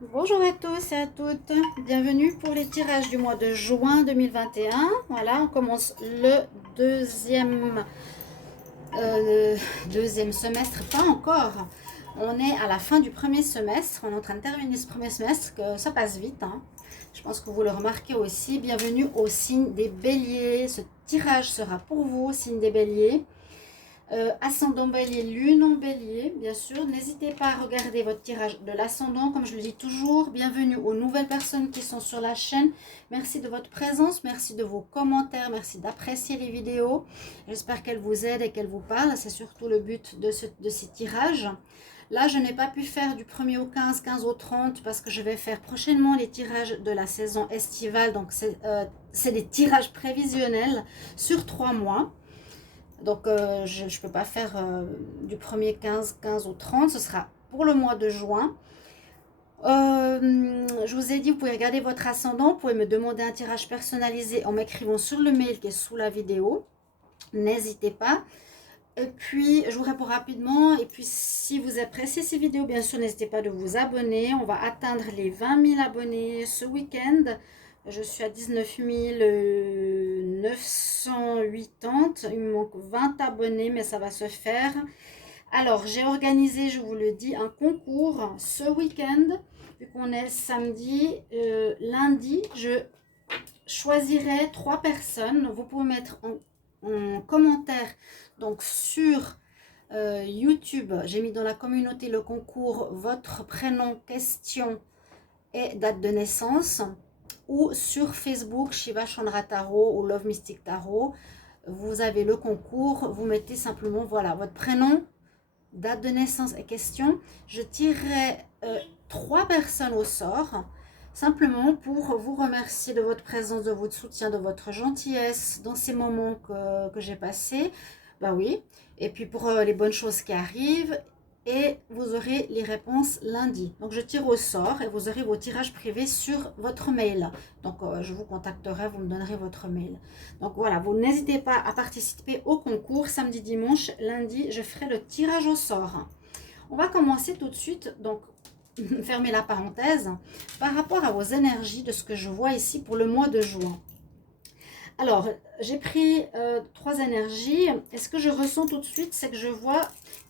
Bonjour à tous et à toutes, bienvenue pour les tirages du mois de juin 2021. Voilà, on commence le deuxième, euh, deuxième semestre, pas encore. On est à la fin du premier semestre, on est en train de terminer ce premier semestre, que ça passe vite, hein. Je pense que vous le remarquez aussi. Bienvenue au signe des béliers. Ce tirage sera pour vous, signe des béliers. Ascendant bélier, lune en bélier, bien sûr. N'hésitez pas à regarder votre tirage de l'ascendant, comme je le dis toujours. Bienvenue aux nouvelles personnes qui sont sur la chaîne. Merci de votre présence, merci de vos commentaires, merci d'apprécier les vidéos. J'espère qu'elles vous aident et qu'elles vous parlent. C'est surtout le but de ces tirages. Là, je n'ai pas pu faire du 1er au 15, 15 au 30, parce que je vais faire prochainement les tirages de la saison estivale. Donc, c'est des tirages prévisionnels sur 3 mois. Donc, je ne peux pas faire du 1er 15, 15 au 30. Ce sera pour le mois de juin. Je vous ai dit, vous pouvez regarder votre ascendant. Vous pouvez me demander un tirage personnalisé en m'écrivant sur le mail qui est sous la vidéo. N'hésitez pas. Et puis, je vous réponds rapidement. Et puis, si vous appréciez ces vidéos, bien sûr, n'hésitez pas de vous abonner. On va atteindre les 20 000 abonnés ce week-end. Je suis à 19 980. Il me manque 20 abonnés, mais ça va se faire. Alors, j'ai organisé, je vous le dis, un concours ce week-end. Vu qu'on est samedi, lundi, je choisirai 3 personnes. Vous pouvez mettre en commentaire, donc sur YouTube, j'ai mis dans la communauté le concours votre prénom, question et date de naissance, ou sur Facebook Shiva Chandra Tarot ou Love Mystic Tarot. Vous avez le concours, vous mettez simplement voilà votre prénom, date de naissance et question. Je tirerai 3 personnes au sort, simplement pour vous remercier de votre présence, de votre soutien, de votre gentillesse dans ces moments que j'ai passés. Ben oui, et puis pour les bonnes choses qui arrivent. Et vous aurez les réponses lundi. Donc je tire au sort et vous aurez vos tirages privés sur votre mail. Donc je vous contacterai, vous me donnerez votre mail. Donc voilà, vous n'hésitez pas à participer au concours. Samedi, dimanche, lundi, je ferai le tirage au sort. On va commencer tout de suite, donc fermez la parenthèse, par rapport à vos énergies de ce que je vois ici pour le mois de juin. Alors, j'ai pris 3 énergies. Et ce que je ressens tout de suite, c'est que je vois,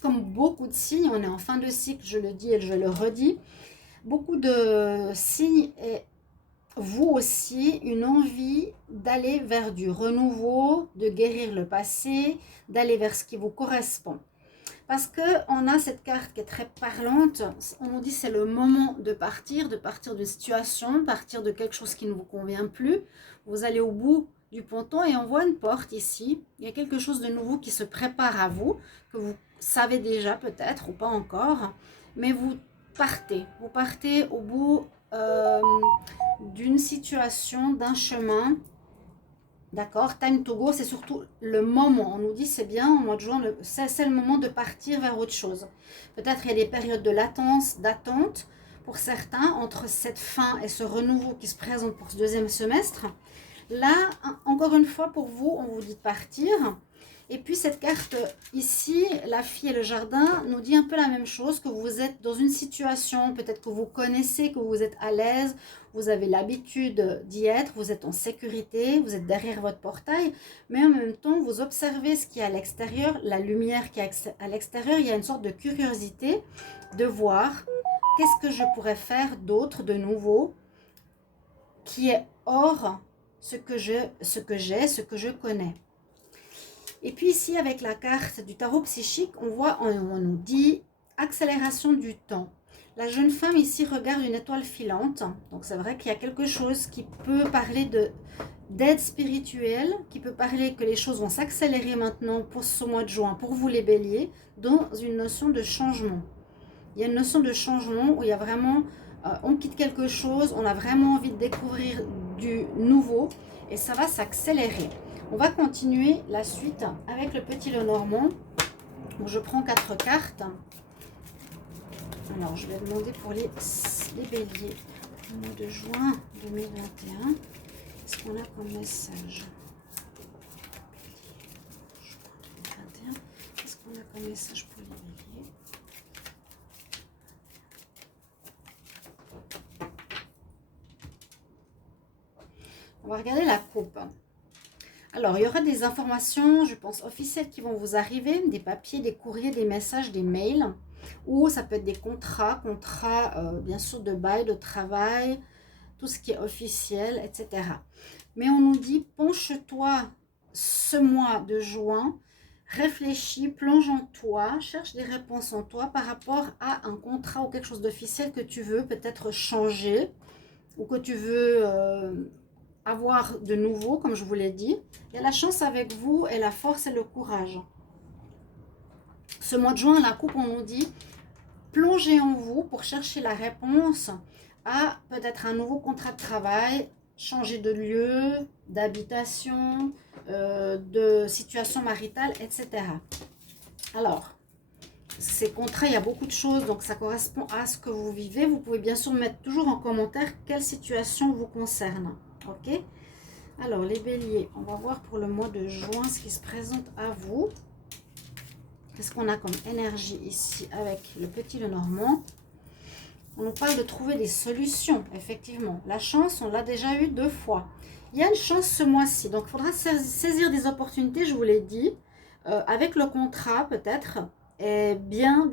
comme beaucoup de signes, on est en fin de cycle, je le dis et je le redis, beaucoup de signes et vous aussi, une envie d'aller vers du renouveau, de guérir le passé, d'aller vers ce qui vous correspond. Parce qu'on a cette carte qui est très parlante. On nous dit que c'est le moment de partir d'une situation, partir de quelque chose qui ne vous convient plus. Vous allez au bout du ponton et on voit une porte ici. Il y a quelque chose de nouveau qui se prépare à vous, que vous savez déjà peut-être ou pas encore. Mais vous partez. Vous partez au bout d'une situation, d'un chemin. D'accord, time to go, c'est surtout le moment. On nous dit c'est bien, au mois de juin, c'est le moment de partir vers autre chose. Peut-être il y a des périodes de latence, d'attente pour certains entre cette fin et ce renouveau qui se présente pour ce deuxième semestre. Là, encore une fois, pour vous, on vous dit de partir. Et puis cette carte ici, la fille et le jardin, nous dit un peu la même chose, que vous êtes dans une situation, peut-être que vous connaissez, que vous êtes à l'aise, vous avez l'habitude d'y être, vous êtes en sécurité, vous êtes derrière votre portail, mais en même temps, vous observez ce qui est à l'extérieur, la lumière qui est à l'extérieur, il y a une sorte de curiosité de voir qu'est-ce que je pourrais faire d'autre, de nouveau, qui est hors ce que j'ai, ce que je connais. Et puis ici, avec la carte du tarot psychique, on nous dit accélération du temps. La jeune femme ici regarde une étoile filante. Donc c'est vrai qu'il y a quelque chose qui peut parler d'aide spirituelle, qui peut parler que les choses vont s'accélérer maintenant pour ce mois de juin, pour vous les béliers, dans une notion de changement. Il y a une notion de changement où il y a vraiment, on quitte quelque chose, on a vraiment envie de découvrir du nouveau et ça va s'accélérer. On va continuer la suite avec le petit Lenormand. Donc je prends 4 cartes. Alors je vais demander pour les béliers. Le mois de juin 2021. Qu'est-ce qu'on a comme message? Qu'est-ce qu'on a comme message pour les béliers? On va regarder la coupe. Alors, il y aura des informations, je pense, officielles qui vont vous arriver, des papiers, des courriers, des messages, des mails, ou ça peut être des contrats, bien sûr de bail, de travail, tout ce qui est officiel, etc. Mais on nous dit, penche-toi ce mois de juin, réfléchis, plonge en toi, cherche des réponses en toi par rapport à un contrat ou quelque chose d'officiel que tu veux peut-être changer ou que tu veux avoir de nouveau, comme je vous l'ai dit. Il y a la chance avec vous et la force et le courage. Ce mois de juin, la coupe, on nous dit, plongez en vous pour chercher la réponse à peut-être un nouveau contrat de travail, changer de lieu, d'habitation, de situation maritale, etc. Alors, ces contrats, il y a beaucoup de choses, donc ça correspond à ce que vous vivez. Vous pouvez bien sûr mettre toujours en commentaire quelle situation vous concerne. Ok? Alors, les béliers, on va voir pour le mois de juin ce qui se présente à vous. Qu'est-ce qu'on a comme énergie ici avec le petit Lenormand? On nous parle de trouver des solutions, effectivement. La chance, on l'a déjà eu 2 fois. Il y a une chance ce mois-ci, donc il faudra saisir des opportunités, je vous l'ai dit, avec le contrat peut-être, et bien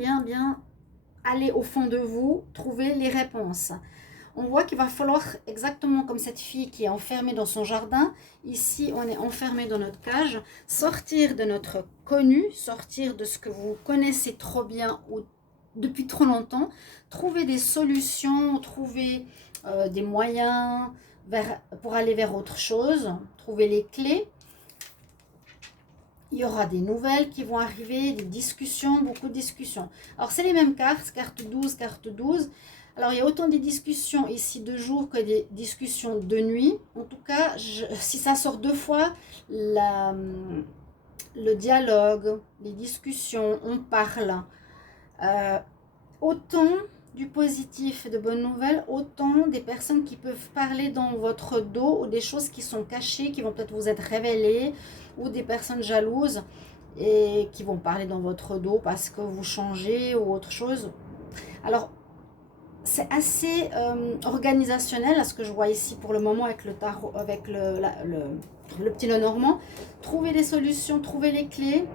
aller au fond de vous, trouver les réponses. On voit qu'il va falloir, exactement comme cette fille qui est enfermée dans son jardin, ici on est enfermé dans notre cage, sortir de notre connu, sortir de ce que vous connaissez trop bien ou depuis trop longtemps, trouver des solutions, trouver des moyens pour aller vers autre chose, trouver les clés. Il y aura des nouvelles qui vont arriver, des discussions, beaucoup de discussions. Alors, c'est les mêmes cartes, carte 12, carte 12. Alors, il y a autant des discussions ici de jour que des discussions de nuit. En tout cas, si ça sort 2 fois, le dialogue, les discussions, on parle. Autant du positif et de bonnes nouvelles, autant des personnes qui peuvent parler dans votre dos ou des choses qui sont cachées, qui vont peut-être vous être révélées, ou des personnes jalouses et qui vont parler dans votre dos parce que vous changez ou autre chose. Alors, c'est assez organisationnel à ce que je vois ici pour le moment avec le tarot, avec le petit Lenormand. Trouver des solutions, trouver les clés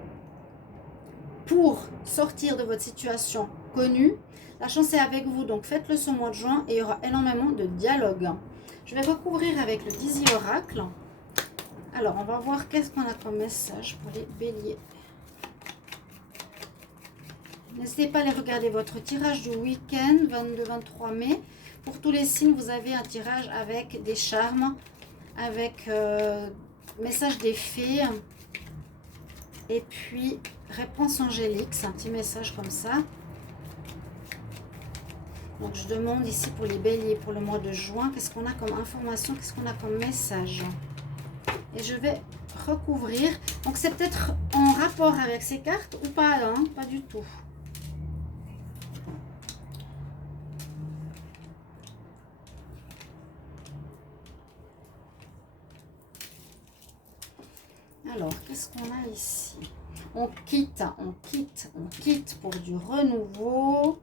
pour sortir de votre situation connue. La chance est avec vous, donc faites-le ce mois de juin et il y aura énormément de dialogue. Je vais recouvrir avec le Dizzy Oracle. Alors, on va voir qu'est-ce qu'on a comme message pour les béliers. N'hésitez pas à aller regarder votre tirage du week-end, 22-23 mai. Pour tous les signes, vous avez un tirage avec des charmes, avec message des fées. Et puis, réponse angélique, c'est un petit message comme ça. Donc, je demande ici pour les béliers, pour le mois de juin, qu'est-ce qu'on a comme information, qu'est-ce qu'on a comme message. Et je vais recouvrir. Donc, c'est peut-être en rapport avec ces cartes ou pas, hein, pas du tout. Alors, qu'est-ce qu'on a ici? On quitte pour du renouveau.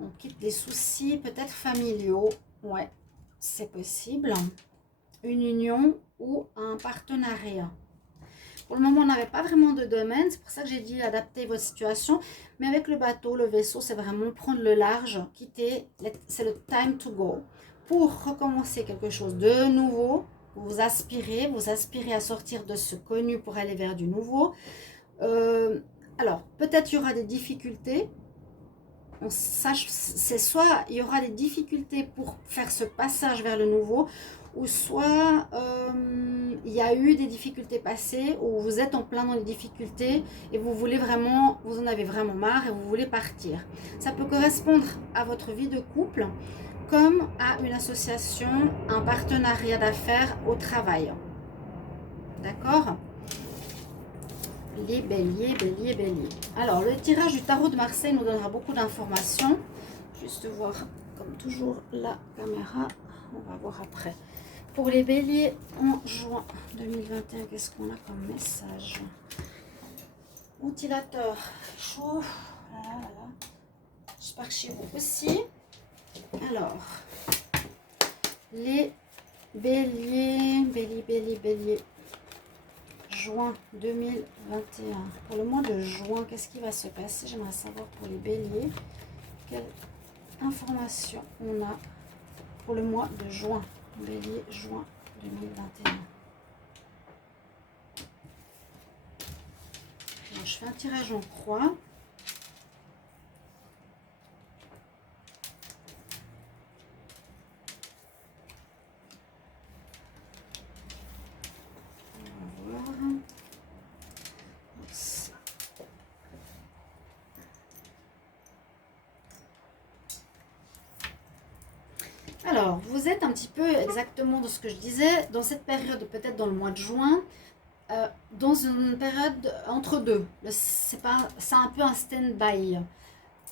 On quitte des soucis peut-être familiaux. Ouais, c'est possible. Une union ou un partenariat. Pour le moment, on n'avait pas vraiment de domaine. C'est pour ça que j'ai dit adapter votre situation. Mais avec le bateau, le vaisseau, c'est vraiment prendre le large, quitter. C'est le time to go. Pour recommencer quelque chose de nouveau, vous aspirez à sortir de ce connu pour aller vers du nouveau. Alors, peut-être il y aura des difficultés. C'est soit il y aura des difficultés pour faire ce passage vers le nouveau, ou soit il y a eu des difficultés passées où vous êtes en plein dans les difficultés et vous voulez vraiment, vous en avez vraiment marre et vous voulez partir. Ça peut correspondre à votre vie de couple comme à une association, un partenariat d'affaires au travail. D'accord ? Les béliers, béliers, béliers. Alors, le tirage du tarot de Marseille nous donnera beaucoup d'informations. Juste voir, comme toujours, la caméra. On va voir après. Pour les béliers, en juin 2021, qu'est-ce qu'on a comme message? Ventilateur chaud. Là, là, là. J'espère que chez vous aussi. Alors, les Bélier, bélier. Juin 2021. Pour le mois de juin, qu'est-ce qui va se passer? J'aimerais savoir pour les béliers. Quelle information on a pour le mois de juin? Bélier, juin 2021. Alors, je fais un tirage en croix. Alors, vous êtes un petit peu exactement dans ce que je disais, dans cette période, peut-être dans le mois de juin, dans une période entre deux. C'est un peu un stand-by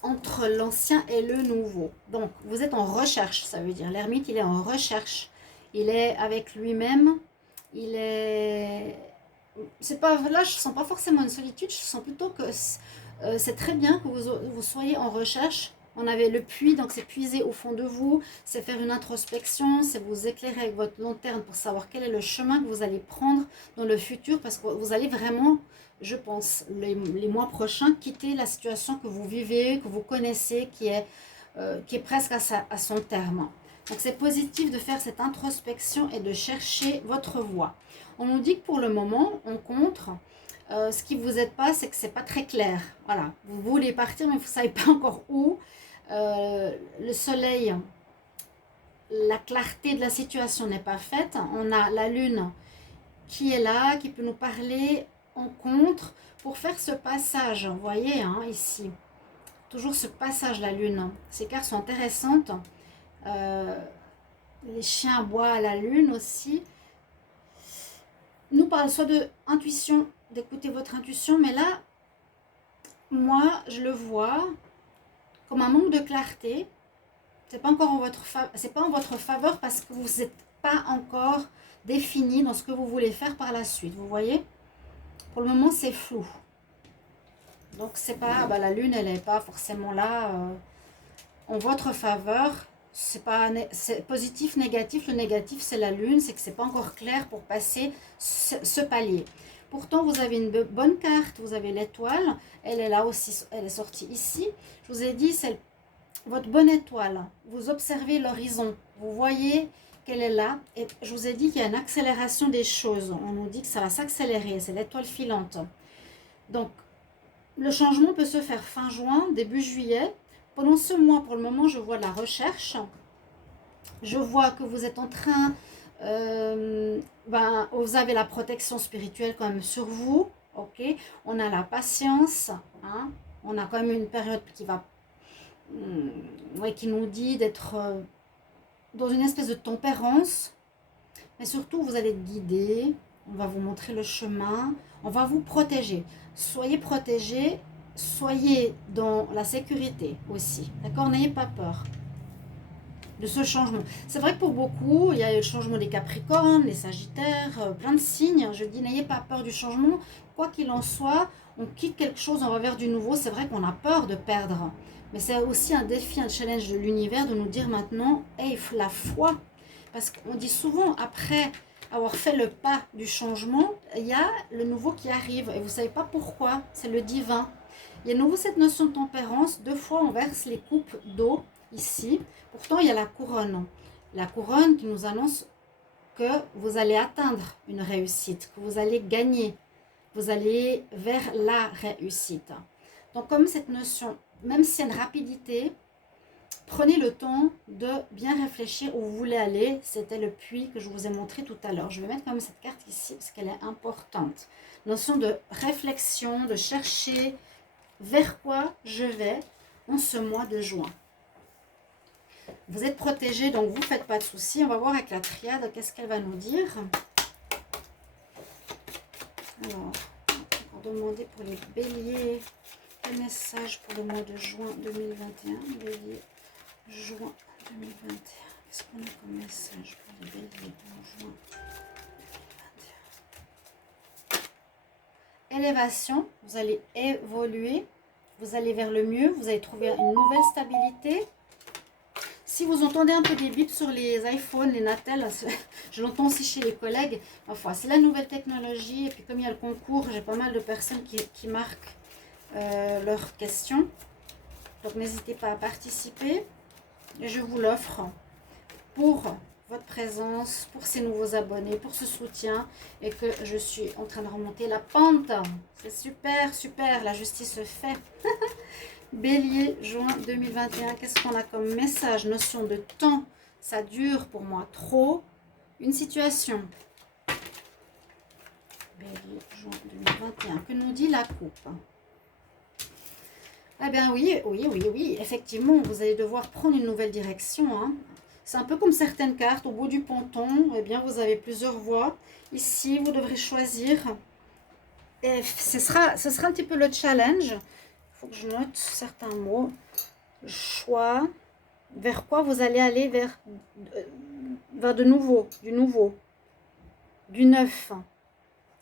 entre l'ancien et le nouveau. Donc, vous êtes en recherche, ça veut dire. L'ermite, il est en recherche. Il est avec lui-même. Il est... C'est pas, là, je sens pas forcément une solitude, je sens plutôt que c'est très bien que vous soyez en recherche. On avait le puits, donc c'est puiser au fond de vous, c'est faire une introspection, c'est vous éclairer avec votre lanterne pour savoir quel est le chemin que vous allez prendre dans le futur, parce que vous allez vraiment, je pense, les mois prochains, quitter la situation que vous vivez, que vous connaissez, qui est presque à son terme. Donc c'est positif de faire cette introspection et de chercher votre voie. On nous dit que pour le moment, on compte. Ce qui vous aide pas, c'est que c'est pas très clair. Voilà, vous voulez partir, mais vous ne savez pas encore où. Le soleil, la clarté de la situation n'est pas faite. On a la lune qui est là, qui peut nous parler en contre pour faire ce passage. Vous voyez, hein, ici, toujours ce passage, la lune. Ces cartes sont intéressantes. Les chiens aboient à la lune aussi. Nous parle soit de intuition, d'écouter votre intuition, mais là, moi, je le vois comme un manque de clarté. C'est pas encore pas en votre faveur parce que vous n'êtes pas encore défini dans ce que vous voulez faire par la suite. Vous voyez? Pour le moment, c'est flou. Donc, c'est pas, la lune, elle n'est pas forcément là en votre faveur. C'est positif, négatif. Le négatif, c'est la lune, c'est que c'est pas encore clair pour passer ce palier. Pourtant, vous avez une bonne carte, vous avez l'étoile, elle est là aussi, elle est sortie ici. Je vous ai dit, c'est votre bonne étoile. Vous observez l'horizon, vous voyez qu'elle est là. Et je vous ai dit qu'il y a une accélération des choses. On nous dit que ça va s'accélérer, c'est l'étoile filante. Donc, le changement peut se faire fin juin, début juillet. Pendant ce mois, pour le moment, je vois la recherche. Je vois que vous êtes en train... vous avez la protection spirituelle quand même sur vous. Ok, on a la patience. Hein, on a quand même une période qui nous dit d'être dans une espèce de tempérance. Mais surtout, vous allez être guidé. On va vous montrer le chemin. On va vous protéger. Soyez protégés. Soyez dans la sécurité aussi. D'accord? N'ayez pas peur de ce changement. C'est vrai que pour beaucoup, il y a le changement des Capricornes, les Sagittaires, plein de signes. Je dis, n'ayez pas peur du changement. Quoi qu'il en soit, on quitte quelque chose, on va vers du nouveau. C'est vrai qu'on a peur de perdre. Mais c'est aussi un défi, un challenge de l'univers de nous dire maintenant, hey, la foi. Parce qu'on dit souvent, après avoir fait le pas du changement, il y a le nouveau qui arrive. Et vous ne savez pas pourquoi, c'est le divin. Il y a de nouveau cette notion de tempérance. 2 fois, on verse les coupes d'eau ici. Pourtant, il y a la couronne. La couronne qui nous annonce que vous allez atteindre une réussite, que vous allez gagner. Vous allez vers la réussite. Donc, comme cette notion, même si il y a une rapidité, prenez le temps de bien réfléchir où vous voulez aller. C'était le puits que je vous ai montré tout à l'heure. Je vais mettre quand même cette carte ici parce qu'elle est importante. Notion de réflexion, de chercher vers quoi je vais en ce mois de juin. Vous êtes protégés, donc vous ne faites pas de soucis. On va voir avec la triade, qu'est-ce qu'elle va nous dire. Alors, on va demander pour les béliers, quel message pour le mois de juin 2021. Bélier, juin 2021. Qu'est-ce qu'on a comme message pour les béliers en juin 2021? Élévation, vous allez évoluer, vous allez vers le mieux, vous allez trouver une nouvelle stabilité. Si vous entendez un peu des bips sur les iPhones, les Natel, je l'entends aussi chez les collègues. Enfin, c'est la nouvelle technologie. Et puis comme il y a le concours, j'ai pas mal de personnes qui marquent leurs questions. Donc n'hésitez pas à participer. Et je vous l'offre pour votre présence, pour ces nouveaux abonnés, pour ce soutien. Et que je suis en train de remonter la pente. C'est super, super. La justice se fait. Bélier, juin 2021, qu'est-ce qu'on a comme message? Notion de temps, ça dure pour moi trop. Une situation. Bélier, juin 2021, que nous dit la coupe? Eh bien oui, effectivement, vous allez devoir prendre une nouvelle direction. Hein. C'est un peu comme certaines cartes, au bout du ponton, eh bien vous avez plusieurs voies. Ici, vous devrez choisir. Et ce sera un petit peu le challenge. Il faut que je note certains mots. Choix. Vers quoi vous allez aller? Vers du nouveau, du neuf.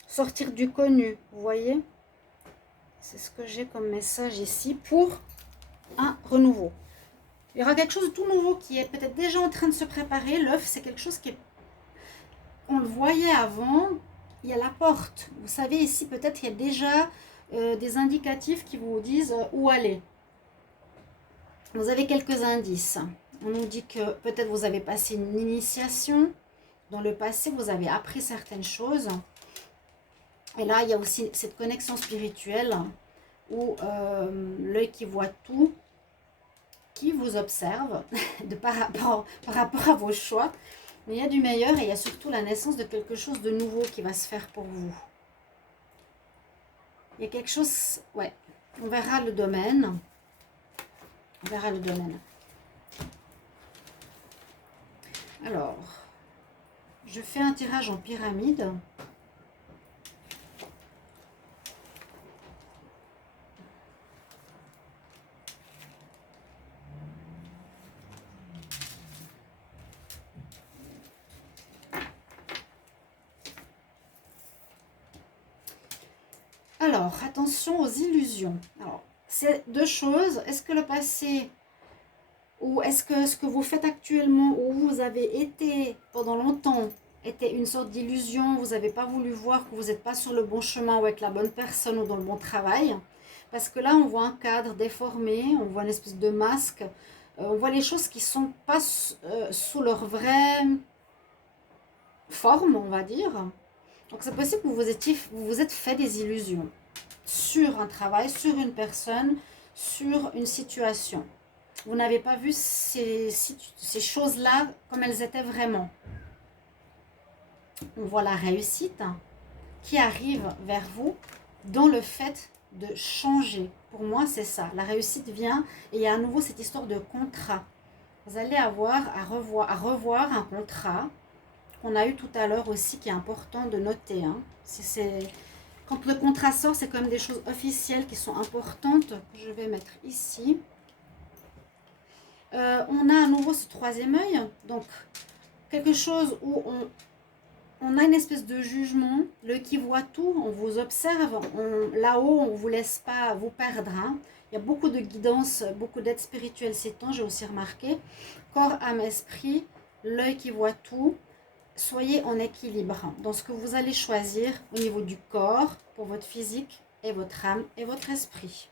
Sortir du connu, vous voyez? C'est ce que j'ai comme message ici pour un renouveau. Il y aura quelque chose de tout nouveau qui est peut-être déjà en train de se préparer. L'œuf, c'est quelque chose qui est... On le voyait avant, il y a la porte. Vous savez, ici, peut-être il y a déjà des indicatifs qui vous disent où aller. Vous avez quelques indices. On nous dit que peut-être vous avez passé une initiation. Dans le passé, vous avez appris certaines choses. Et là, il y a aussi cette connexion spirituelle où l'œil qui voit tout, qui vous observe par rapport à vos choix. Mais il y a du meilleur et il y a surtout la naissance de quelque chose de nouveau qui va se faire pour vous. Il y a quelque chose... Ouais, on verra le domaine. On verra le domaine. Alors, je fais un tirage en pyramide. Alors, attention aux illusions. Alors, c'est deux choses. Est-ce que le passé ou est-ce que ce que vous faites actuellement, où vous avez été pendant longtemps, était une sorte d'illusion, vous n'avez pas voulu voir que vous n'êtes pas sur le bon chemin ou avec la bonne personne ou dans le bon travail? Parce que là, on voit un cadre déformé, on voit une espèce de masque, on voit les choses qui ne sont pas sous leur vraie forme, on va dire. Donc c'est possible que vous vous êtes fait des illusions sur un travail, sur une personne, sur une situation. Vous n'avez pas vu ces choses-là comme elles étaient vraiment. On voit la réussite qui arrive vers vous dans le fait de changer. Pour moi, c'est ça. La réussite vient et il y a à nouveau cette histoire de contrat. Vous allez avoir à revoir un contrat qu'on a eu tout à l'heure aussi, qui est important de noter. Hein. Quand le contrat sort, c'est quand même des choses officielles qui sont importantes. Je vais mettre ici. On a à nouveau ce troisième œil. Donc, quelque chose où on a une espèce de jugement. L'œil qui voit tout, on vous observe. Là-haut, on ne vous laisse pas vous perdre. Hein. Il y a beaucoup de guidance, beaucoup d'aide spirituelle ces temps, j'ai aussi remarqué. Corps, âme, esprit, l'œil qui voit tout. Soyez en équilibre dans ce que vous allez choisir au niveau du corps, pour votre physique et votre âme et votre esprit.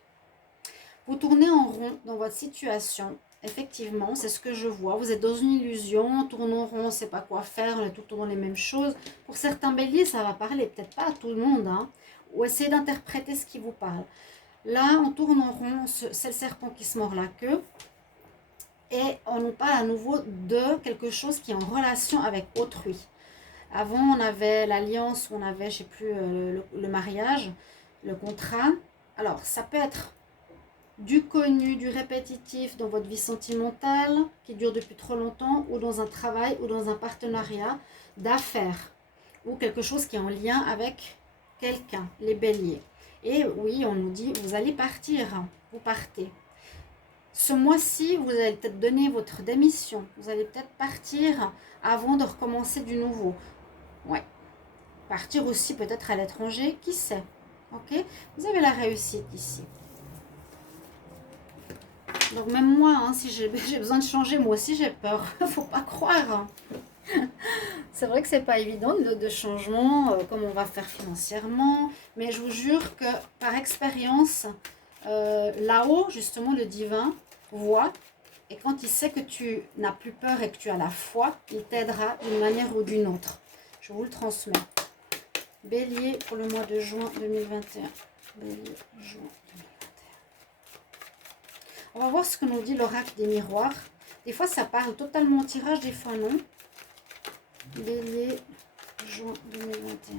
Vous tournez en rond dans votre situation. Effectivement, c'est ce que je vois. Vous êtes dans une illusion, on tourne en rond, on ne sait pas quoi faire, on est tout le temps dans les mêmes choses. Pour certains béliers, ça va parler, peut-être pas à tout le monde. Hein, ou essayez d'interpréter ce qui vous parle. Là, on tourne en rond, c'est le serpent qui se mord la queue. Et on nous parle à nouveau de quelque chose qui est en relation avec autrui. Avant, on avait l'alliance, on avait, je ne sais plus, le mariage, le contrat. Alors, ça peut être du connu, du répétitif dans votre vie sentimentale, qui dure depuis trop longtemps, ou dans un travail, ou dans un partenariat d'affaires, ou quelque chose qui est en lien avec quelqu'un, les béliers. Et oui, on nous dit, vous allez partir, vous partez. Ce mois-ci, vous allez peut-être donner votre démission. Vous allez peut-être partir avant de recommencer du nouveau. Ouais. Partir aussi peut-être à l'étranger, qui sait. Ok? Vous avez la réussite ici. Donc même moi, hein, si j'ai besoin de changer, moi aussi j'ai peur. Faut pas croire. C'est vrai que c'est pas évident de changement, comme on va faire financièrement. Mais je vous jure que par expérience, là-haut, justement, le divin voit. Et quand il sait que tu n'as plus peur et que tu as la foi, il t'aidera d'une manière ou d'une autre. Je vous le transmets. Bélier pour le mois de juin 2021. Bélier, juin 2021. On va voir ce que nous dit l'oracle des miroirs. Des fois, ça parle totalement au tirage, des fois non. Bélier, juin 2021.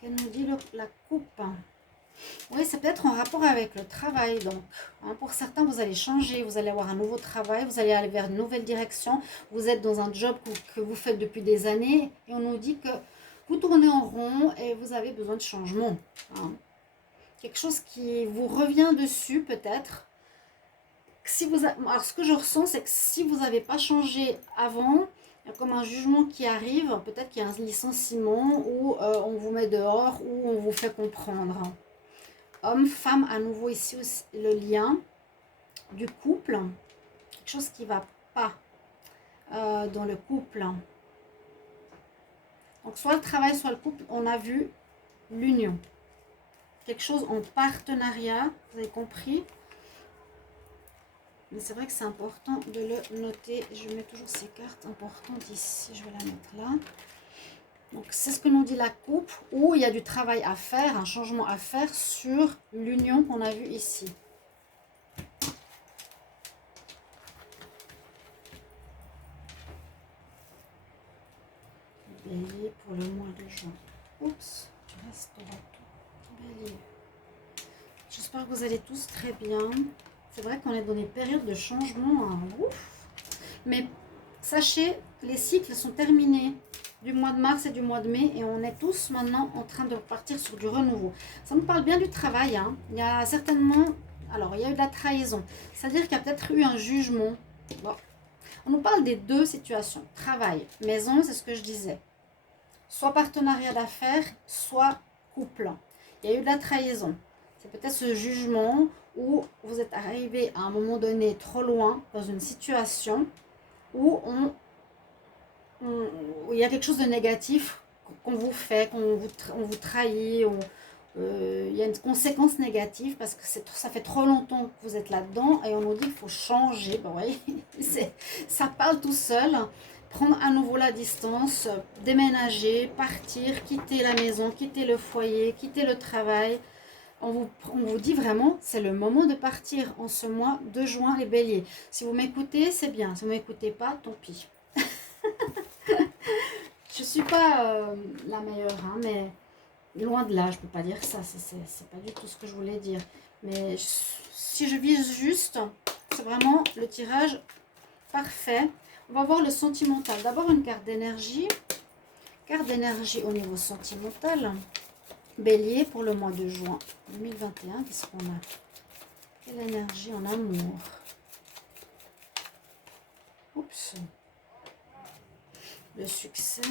Qu'elle nous dit la coupe. Oui, c'est peut-être en rapport avec le travail. Donc, hein, pour certains, vous allez changer, vous allez avoir un nouveau travail, vous allez aller vers une nouvelle direction. Vous êtes dans un job que vous faites depuis des années et on nous dit que vous tournez en rond et vous avez besoin de changement. Hein. Quelque chose qui vous revient dessus peut-être. Si vous alors, ce que je ressens, c'est que si vous n'avez pas changé avant, il y a comme un jugement qui arrive. Peut-être qu'il y a un licenciement ou on vous met dehors ou on vous fait comprendre. Homme, femme, à nouveau ici aussi, le lien du couple. Quelque chose qui ne va pas dans le couple. Donc soit le travail, soit le couple, on a vu l'union. Quelque chose en partenariat, vous avez compris. Mais c'est vrai que c'est important de le noter. Je mets toujours ces cartes importantes ici. Je vais la mettre là. Donc c'est ce que nous dit la coupe, où il y a du travail à faire, un changement à faire sur l'union qu'on a vue ici. Bélier pour le mois de juin. Oups, tu resteras tout. Bélier. J'espère que vous allez tous très bien. C'est vrai qu'on est dans des périodes de changement. Hein. Ouf. Mais sachez, les cycles sont terminés du mois de mars et du mois de mai. Et on est tous maintenant en train de partir sur du renouveau. Ça nous parle bien du travail. Hein. Il y a certainement... Alors, il y a eu de la trahison. C'est-à-dire qu'il y a peut-être eu un jugement. Bon. On nous parle des deux situations. Travail, maison, c'est ce que je disais. Soit partenariat d'affaires, soit couple. Il y a eu de la trahison. C'est peut-être ce jugement où vous êtes arrivé à un moment donné trop loin dans une situation où il y a quelque chose de négatif qu'on vous fait, on vous trahit, il y a une conséquence négative parce que ça fait trop longtemps que vous êtes là-dedans et on nous dit qu'il faut changer. Ben ouais, ça parle tout seul. Prendre à nouveau la distance, déménager, partir, quitter la maison, quitter le foyer, quitter le travail. On vous dit vraiment, c'est le moment de partir en ce mois de juin, les béliers. Si vous m'écoutez, c'est bien. Si vous ne m'écoutez pas, tant pis. Je ne suis pas la meilleure, hein, mais loin de là, je ne peux pas dire ça. C'est pas du tout ce que je voulais dire. Mais si je vise juste, c'est vraiment le tirage parfait. On va voir le sentimental. D'abord, une carte d'énergie. Carte d'énergie au niveau sentimental. Bélier pour le mois de juin 2021. Qu'est-ce qu'on a? Quelle énergie en amour? Oups. Le succès.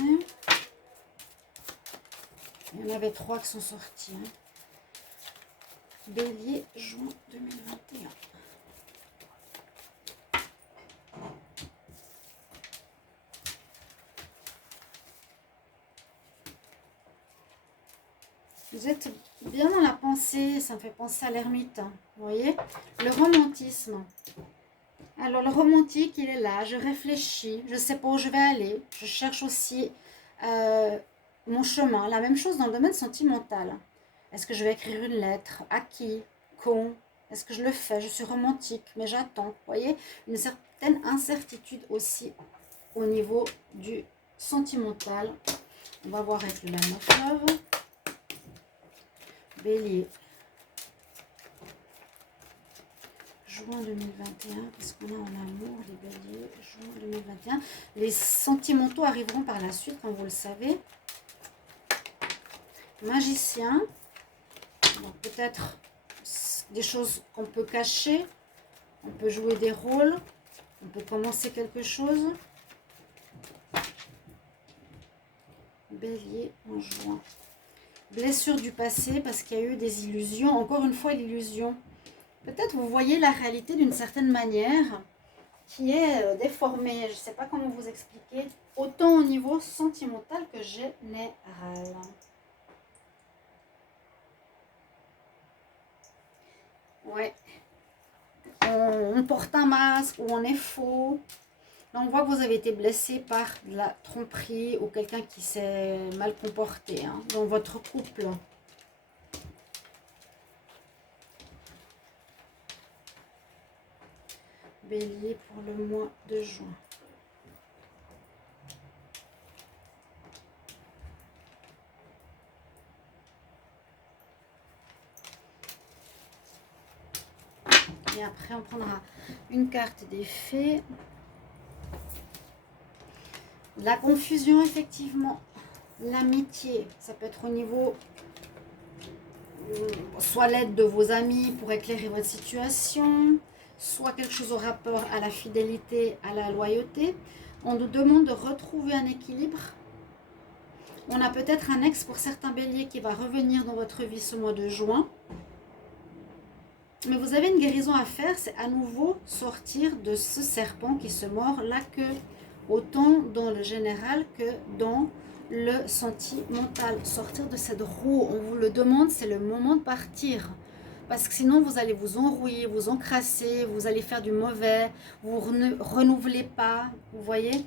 Il y en avait 3 qui sont sortis. Hein. Bélier, juin 2021. Vous êtes bien dans la pensée, ça me fait penser à l'ermite, hein, vous voyez. Le romantisme. Alors le romantique, il est là, je réfléchis, je ne sais pas où je vais aller. Je cherche aussi mon chemin. La même chose dans le domaine sentimental. Est-ce que je vais écrire une lettre? À qui? Quand? Est-ce que je le fais? Je suis romantique, mais j'attends. Vous voyez, une certaine incertitude aussi au niveau du sentimental. On va voir avec le Lamb of Love. Bélier. Juin 2021. Qu'est-ce qu'on a en amour, les béliers? Juin 2021. Les sentimentaux arriveront par la suite, comme vous le savez. Magicien. Peut-être des choses qu'on peut cacher. On peut jouer des rôles. On peut commencer quelque chose. Bélier en juin. blessure du passé parce qu'il y a eu des illusions. Encore une fois, l'illusion. Peut-être vous voyez la réalité d'une certaine manière qui est déformée. Je ne sais pas comment vous expliquer. Autant au niveau sentimental que général. Ouais. On porte un masque ou on est faux. Là, on voit que vous avez été blessé par de la tromperie ou quelqu'un qui s'est mal comporté dans votre couple. Bélier pour le mois de juin. Et après, on prendra une carte des fées. La confusion, effectivement. L'amitié, ça peut être au niveau, soit l'aide de vos amis pour éclairer votre situation, soit quelque chose au rapport à la fidélité, à la loyauté. On nous demande de retrouver un équilibre. On a peut-être un ex pour certains béliers qui va revenir dans votre vie ce mois de juin. Mais vous avez une guérison à faire, c'est à nouveau sortir de ce serpent qui se mord la queue. Autant dans le général que dans le sentimental. Sortir de cette roue, on vous le demande, c'est le moment de partir. Parce que sinon, vous allez vous enrouiller, vous encrasser, vous allez faire du mauvais, vous ne renouvelez pas, vous voyez.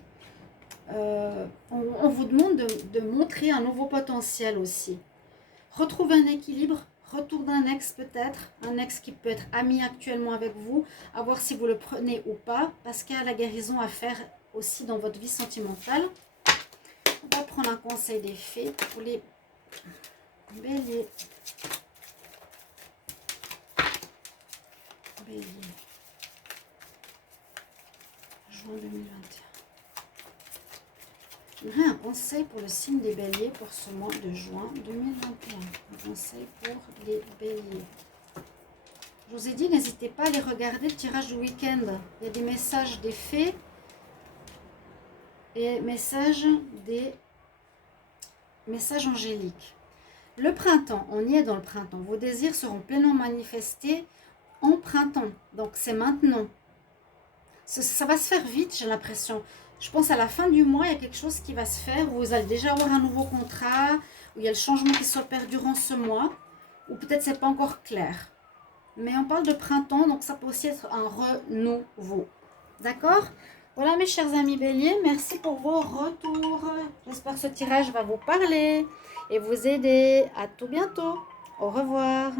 On vous demande de montrer un nouveau potentiel aussi. Retrouver un équilibre, retour d'un ex peut-être, un ex qui peut être ami actuellement avec vous, à voir si vous le prenez ou pas, parce qu'il y a la guérison à faire aussi dans votre vie sentimentale. On va prendre un conseil des fées pour les béliers. Bélier. Juin 2021. Un conseil pour le signe des béliers pour ce mois de juin 2021. Un conseil pour les béliers. Je vous ai dit, n'hésitez pas à aller regarder le tirage du week-end. Il y a des messages des fées et messages angéliques. Le printemps, on y est dans le printemps. Vos désirs seront pleinement manifestés en printemps. Donc c'est maintenant. Ça va se faire vite, j'ai l'impression. Je pense à la fin du mois, il y a quelque chose qui va se faire. Vous allez déjà avoir un nouveau contrat, où il y a le changement qui s'opère durant ce mois, ou peut-être c'est pas encore clair. Mais on parle de printemps, donc ça peut aussi être un renouveau. D'accord? Voilà mes chers amis béliers, merci pour vos retours. J'espère que ce tirage va vous parler et vous aider. À tout bientôt. Au revoir.